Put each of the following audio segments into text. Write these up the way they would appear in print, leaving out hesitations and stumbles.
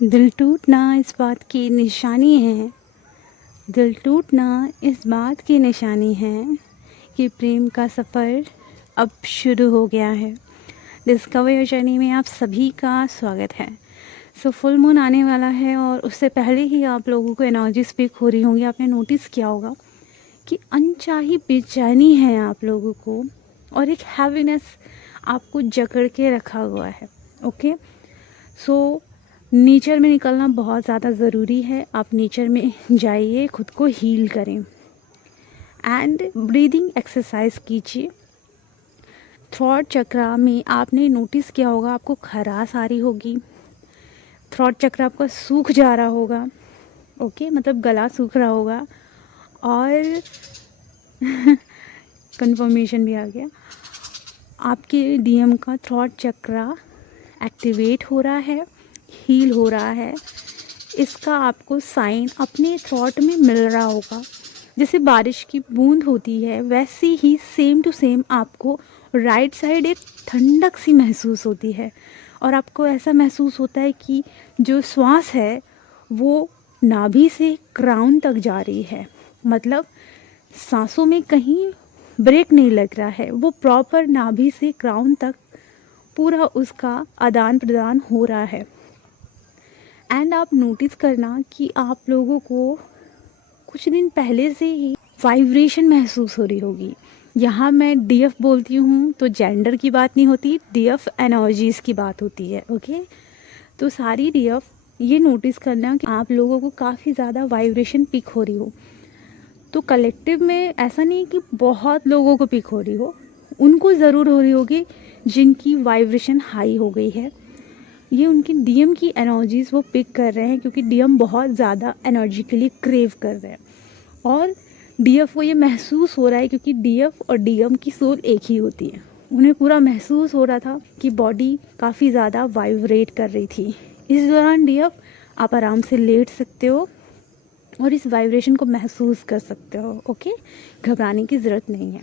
दिल टूटना इस बात की निशानी है। दिल टूटना इस बात की निशानी है कि प्रेम का सफ़र अब शुरू हो गया है। डिस्कवर योर जर्नी में आप सभी का स्वागत है। फुल मून आने वाला है और उससे पहले ही आप लोगों को एनर्जी स्पीक हो रही होंगी। आपने नोटिस किया होगा कि अनचाही बेचैनी है आप लोगों को और एक हैवीनेस आपको जकड़ के रखा हुआ है। ओके, सो नेचर में निकलना बहुत ज़्यादा ज़रूरी है। आप नेचर में जाइए, खुद को हील करें एंड ब्रीदिंग एक्सरसाइज कीजिए। थ्रॉट चक्रा में आपने नोटिस किया होगा आपको खराश आ रही होगी, थ्रॉट चक्र आपका सूख जा रहा होगा। ओके, मतलब गला सूख रहा होगा और कंफर्मेशन भी आ गया, आपके डीएम का थ्रॉट चक्रा एक्टिवेट हो रहा है, हील हो रहा है। इसका आपको साइन अपने थॉट में मिल रहा होगा। जैसे बारिश की बूंद होती है वैसे ही सेम टू सेम आपको राइट साइड एक ठंडक सी महसूस होती है और आपको ऐसा महसूस होता है कि जो श्वास है वो नाभि से क्राउन तक जा रही है। मतलब सांसों में कहीं ब्रेक नहीं लग रहा है, वो प्रॉपर नाभि से क्राउन तक पूरा उसका आदान प्रदान हो रहा है। एंड आप नोटिस करना कि आप लोगों को कुछ दिन पहले से ही वाइब्रेशन महसूस हो रही होगी। यहाँ मैं डीएफ बोलती हूँ तो जेंडर की बात नहीं होती, डीएफ एनर्जीज़ की बात होती है। ओके, तो सारी डीएफ ये नोटिस करना कि आप लोगों को काफ़ी ज़्यादा वाइब्रेशन पिक हो रही हो। तो कलेक्टिव में ऐसा नहीं कि बहुत लोगों को पिक हो रही हो, उनको ज़रूर हो रही होगी जिनकी वाइब्रेशन हाई हो गई है। ये उनकी डीएम की एनर्जीज़ वो पिक कर रहे हैं क्योंकि डीएम बहुत ज़्यादा एनर्जी के लिए क्रेव कर रहे हैं और डीएफ को ये महसूस हो रहा है क्योंकि डीएफ और डीएम की सोल एक ही होती है। उन्हें पूरा महसूस हो रहा था कि बॉडी काफ़ी ज़्यादा वाइब्रेट कर रही थी। इस दौरान डीएफ आप आराम से लेट सकते हो और इस वाइब्रेशन को महसूस कर सकते हो। ओके, घबराने की ज़रूरत नहीं है।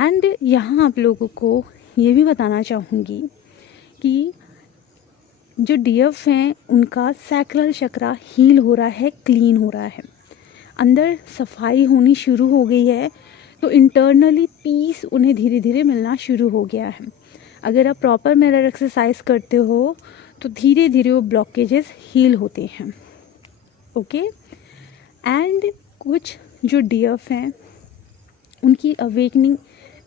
एंड यहाँ आप लोगों को ये भी बताना चाहूँगी कि जो डीएफ हैं उनका सैक्रल चक्रा हील हो रहा है, क्लीन हो रहा है, अंदर सफाई होनी शुरू हो गई है। तो इंटरनली पीस उन्हें धीरे धीरे मिलना शुरू हो गया है। अगर आप प्रॉपर मिरर एक्सरसाइज करते हो तो धीरे धीरे वो ब्लॉकेजेस हील होते हैं। ओके, एंड कुछ जो डीएफ हैं उनकी अवेकनिंग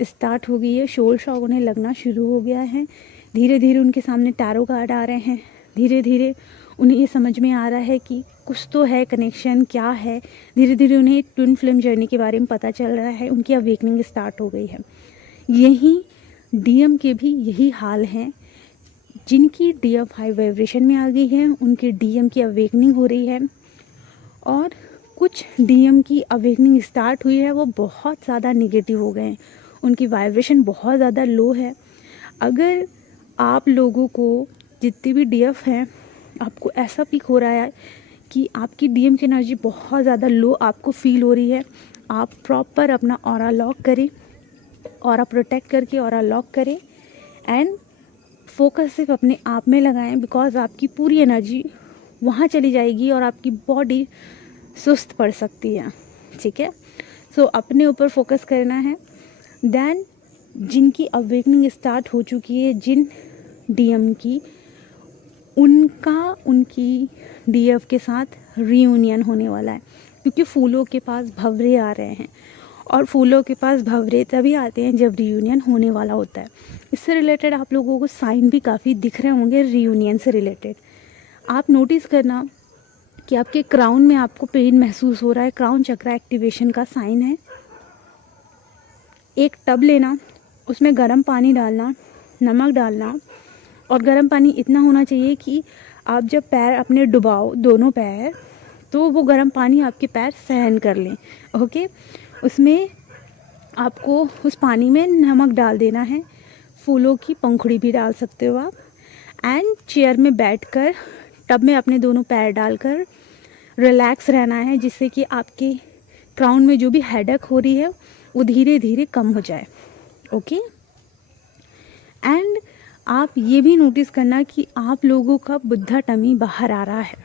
स्टार्ट हो गई है, शोल शॉक उन्हें लगना शुरू हो गया है। धीरे धीरे उनके सामने टैरो कार्ड आ रहे हैं, धीरे धीरे उन्हें ये समझ में आ रहा है कि कुछ तो है, कनेक्शन क्या है। धीरे धीरे उन्हें ट्विन फ्लेम जर्नी के बारे में पता चल रहा है, उनकी अवेकनिंग स्टार्ट हो गई है। यही डीएम के भी यही हाल है, जिनकी डीएफ हाई वाइब्रेशन में आ गई है उनकी डीएम की अवेकनिंग हो रही है। और कुछ डीएम की अवेकनिंग स्टार्ट हुई है वो बहुत ज़्यादा नेगेटिव हो गए हैं, उनकी वाइब्रेशन बहुत ज़्यादा लो है। अगर आप लोगों को जितनी भी डीएफ हैं आपको ऐसा पिक हो रहा है कि आपकी डीएम की एनर्जी बहुत ज़्यादा लो आपको फील हो रही है, आप प्रॉपर अपना ऑरा लॉक करें, ऑरा प्रोटेक्ट करके ऑरा लॉक करें एंड फोकस सिर्फ अपने आप में लगाएं, बिकॉज आपकी पूरी एनर्जी वहाँ चली जाएगी और आपकी बॉडी सुस्त पड़ सकती है। ठीक है, सो अपने ऊपर फोकस करना है। देन जिनकी अवेकनिंग स्टार्ट हो चुकी है, जिन डीएम की, उनकी डीएफ के साथ रीयूनियन होने वाला है क्योंकि फूलों के पास भंवरे आ रहे हैं और फूलों के पास भंवरे तभी आते हैं जब रीयूनियन होने वाला होता है। इससे रिलेटेड आप लोगों को साइन भी काफ़ी दिख रहे होंगे रीयूनियन से रिलेटेड। आप नोटिस करना कि आपके क्राउन में आपको पेन महसूस हो रहा है, क्राउन चक्रा एक्टिवेशन का साइन है। एक टब लेना, उसमें गर्म पानी डालना, नमक डालना और गर्म पानी इतना होना चाहिए कि आप जब पैर अपने डुबाओ, दोनों पैर, तो वो गर्म पानी आपके पैर सहन कर लें। ओके, उसमें आपको उस पानी में नमक डाल देना है, फूलों की पंखुड़ी भी डाल सकते हो आप। एंड चेयर में बैठकर टब में अपने दोनों पैर डालकर रिलैक्स रहना है, जिससे कि आपके क्राउन में जो भी हेडेक हो रही है वो धीरे धीरे कम हो जाए। ओके, एंड आप ये भी नोटिस करना कि आप लोगों का बुद्धा टमी बाहर आ रहा है,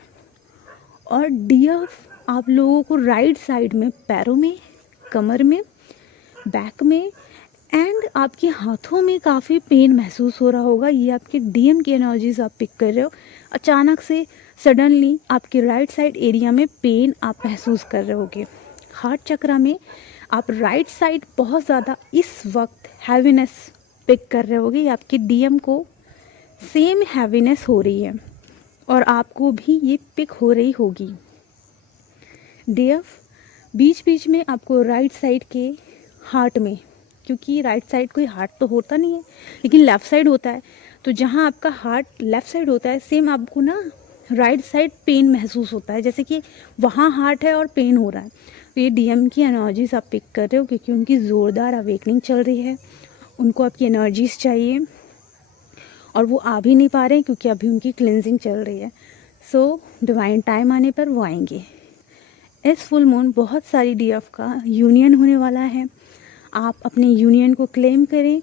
और डीएफ आप लोगों को राइट साइड में, पैरों में, कमर में, बैक में एंड आपके हाथों में काफ़ी पेन महसूस हो रहा होगा। ये आपके डीएम की एनर्जीज आप पिक कर रहे हो। अचानक से सडनली आपके राइट साइड एरिया में पेन आप महसूस कर रहे होगे। हार्ट चक्रा में आप राइट साइड बहुत ज़्यादा इस वक्त हैवीनेस पिक कर रहे होगे। आपके डीएम को सेम हैवीनेस हो रही है और आपको भी ये पिक हो रही होगी। डीएफ बीच बीच में आपको राइट साइड के हार्ट में, क्योंकि राइट साइड कोई हार्ट तो होता नहीं है लेकिन लेफ़्ट साइड होता है, तो जहाँ आपका हार्ट लेफ़्ट साइड होता है सेम आपको ना राइट साइड पेन महसूस होता है, जैसे कि वहाँ हार्ट है और पेन हो रहा है। तो ये डीएम की एनर्जीज आप पिक कर रहे हो क्योंकि उनकी ज़ोरदार अवेकनिंग चल रही है। उनको आपकी एनर्जीज चाहिए और वो आ भी नहीं पा रहे हैं क्योंकि अभी उनकी क्लिनजिंग चल रही है। सो डिवाइन टाइम आने पर वो आएंगे। इस फुल मून बहुत सारी डीएफ का यूनियन होने वाला है। आप अपने यूनियन को क्लेम करें।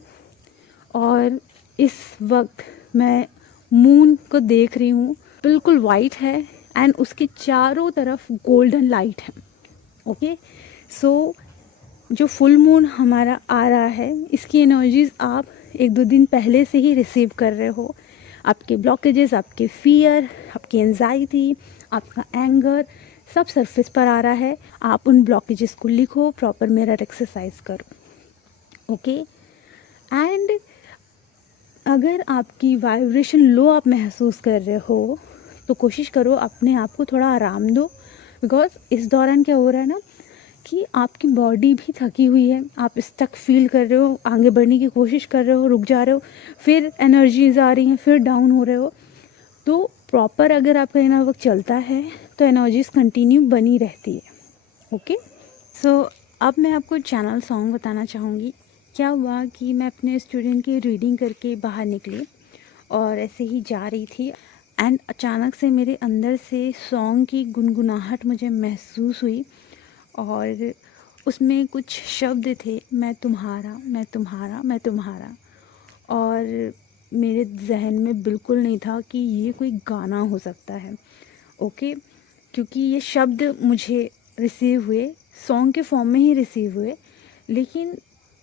और इस वक्त मैं मून को देख रही हूँ, बिल्कुल वाइट है एंड उसके चारों तरफ गोल्डन लाइट है। ओके, सो जो फुल मून हमारा आ रहा है इसकी एनर्जीज आप 1-2 दिन पहले से ही रिसीव कर रहे हो। आपके ब्लॉकेजेस, आपके फियर, आपकी एंजाइटी, आपका एंगर सब सरफेस पर आ रहा है। आप उन ब्लॉकेजेस को लिखो, प्रॉपर मिरर एक्सरसाइज करो। ओके, एंड अगर आपकी वाइब्रेशन लो आप महसूस कर रहे हो तो कोशिश करो अपने आप को थोड़ा आराम दो, बिकॉज इस दौरान क्या हो रहा है ना कि आपकी बॉडी भी थकी हुई है। आप स्टक फील कर रहे हो, आगे बढ़ने की कोशिश कर रहे हो, रुक जा रहे हो, फिर एनर्जीज आ रही हैं, फिर डाउन हो रहे हो। तो प्रॉपर अगर आपका इनर वर्क चलता है तो एनर्जीज कंटिन्यू बनी रहती है। ओके, सो अब मैं आपको चैनल सॉन्ग बताना चाहूँगी। क्या हुआ कि मैं अपने स्टूडेंट की रीडिंग करके बाहर निकली और ऐसे ही जा रही थी एंड अचानक से मेरे अंदर से सॉन्ग की गुनगुनाहट मुझे महसूस हुई और उसमें कुछ शब्द थे, मैं तुम्हारा, मैं तुम्हारा, मैं तुम्हारा। और मेरे जहन में बिल्कुल नहीं था कि ये कोई गाना हो सकता है। ओके, क्योंकि ये शब्द मुझे रिसीव हुए, सॉन्ग के फॉर्म में ही रिसीव हुए, लेकिन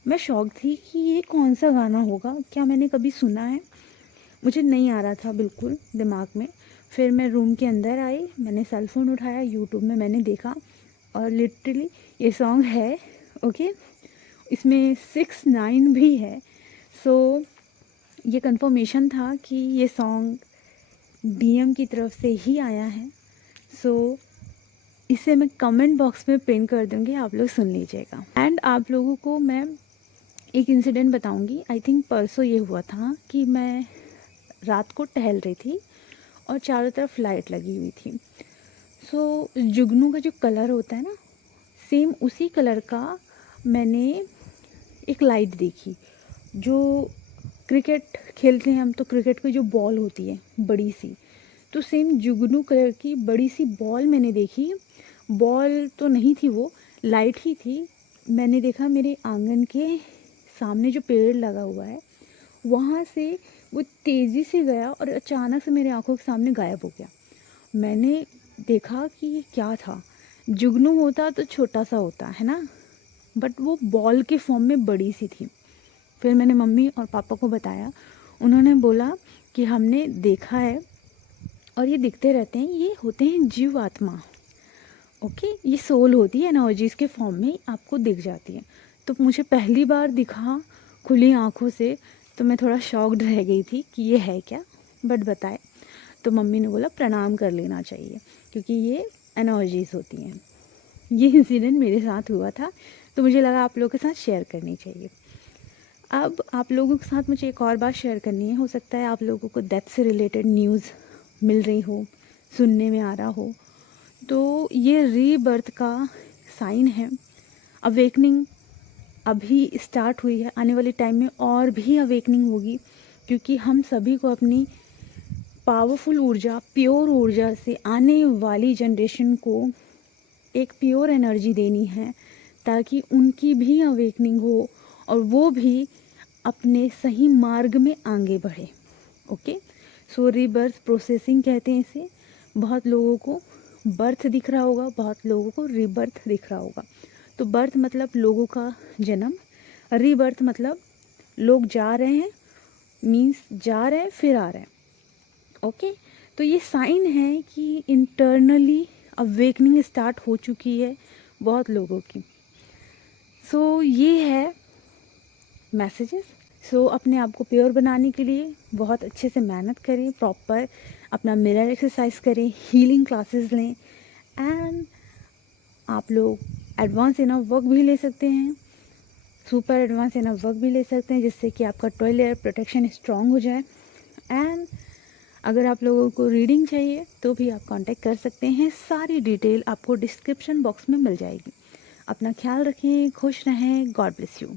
मैं शॉक थी कि ये कौन सा गाना होगा, क्या मैंने कभी सुना है, मुझे नहीं आ रहा था बिल्कुल दिमाग में। फिर मैं रूम के अंदर आई, मैंने सेल फ़ोन उठाया, यूट्यूब में मैंने देखा और लिटरली ये सॉन्ग है। ओके, इसमें 6-9 भी है। सो ये कंफर्मेशन था कि ये सॉन्ग डीएम की तरफ से ही आया है। सो इसे मैं कमेंट बॉक्स में पिन कर दूँगी, आप लोग सुन लीजिएगा। एंड आप लोगों को मैं एक इंसिडेंट बताऊँगी। आई थिंक परसों ये हुआ था कि मैं रात को टहल रही थी और चारों तरफ लाइट लगी हुई थी। सो जुगनू का जो कलर होता है ना, सेम उसी कलर का मैंने एक लाइट देखी। जो क्रिकेट खेलते हैं हम, तो क्रिकेट की जो बॉल होती है बड़ी सी, तो सेम जुगनू कलर की बड़ी सी बॉल मैंने देखी। बॉल तो नहीं थी, वो लाइट ही थी। मैंने देखा मेरे आंगन के सामने जो पेड़ लगा हुआ है वहाँ से वो तेज़ी से गया और अचानक से मेरे आंखों के सामने गायब हो गया। मैंने देखा कि ये क्या था। जुगनू होता तो छोटा सा होता है ना, बट वो बॉल के फॉर्म में बड़ी सी थी। फिर मैंने मम्मी और पापा को बताया, उन्होंने बोला कि हमने देखा है और ये दिखते रहते हैं, ये होते हैं जीव आत्मा। ओके, ये सोल होती है, एनर्जीज़ के फॉर्म में आपको दिख जाती है। तो मुझे पहली बार दिखा खुली आँखों से, तो मैं थोड़ा शॉक्ड रह गई थी कि ये है क्या, बट बताए तो मम्मी ने बोला प्रणाम कर लेना चाहिए क्योंकि ये एनर्जीज़ होती हैं। ये इंसिडेंट मेरे साथ हुआ था, तो मुझे लगा आप लोगों के साथ शेयर करनी चाहिए। अब आप लोगों के साथ मुझे एक और बात शेयर करनी है। हो सकता है आप लोगों को डेथ से रिलेटेड न्यूज़ मिल रही हो, सुनने में आ रहा हो, तो ये रीबर्थ का साइन है। अवेकनिंग अभी स्टार्ट हुई है, आने वाले टाइम में और भी अवेकनिंग होगी, क्योंकि हम सभी को अपनी पावरफुल ऊर्जा, प्योर ऊर्जा से आने वाली जनरेशन को एक प्योर एनर्जी देनी है ताकि उनकी भी अवेकनिंग हो और वो भी अपने सही मार्ग में आगे बढ़े। ओके, सो रीबर्थ प्रोसेसिंग कहते हैं इसे। बहुत लोगों को बर्थ दिख रहा होगा, बहुत लोगों को रीबर्थ दिख रहा होगा। तो बर्थ मतलब लोगों का जन्म, रीबर्थ मतलब लोग जा रहे हैं, मीन्स जा रहे हैं फिर आ रहे हैं। ओके, तो ये साइन है कि इंटरनली अवेकनिंग स्टार्ट हो चुकी है बहुत लोगों की। सो ये है मैसेजेस। सो अपने आप को प्योर बनाने के लिए बहुत अच्छे से मेहनत करें, प्रॉपर अपना मिरर एक्सरसाइज करें, हीलिंग क्लासेस लें, एंड आप लोग एडवांस इनफ वर्क भी ले सकते हैं, सुपर एडवांस इनफ वर्क भी ले सकते हैं, जिससे कि आपका 12 लेयर प्रोटेक्शन स्ट्रॉन्ग हो जाए। एंड अगर आप लोगों को रीडिंग चाहिए तो भी आप कांटेक्ट कर सकते हैं, सारी डिटेल आपको डिस्क्रिप्शन बॉक्स में मिल जाएगी। अपना ख्याल रखें, खुश रहें, गॉड ब्लेस यू।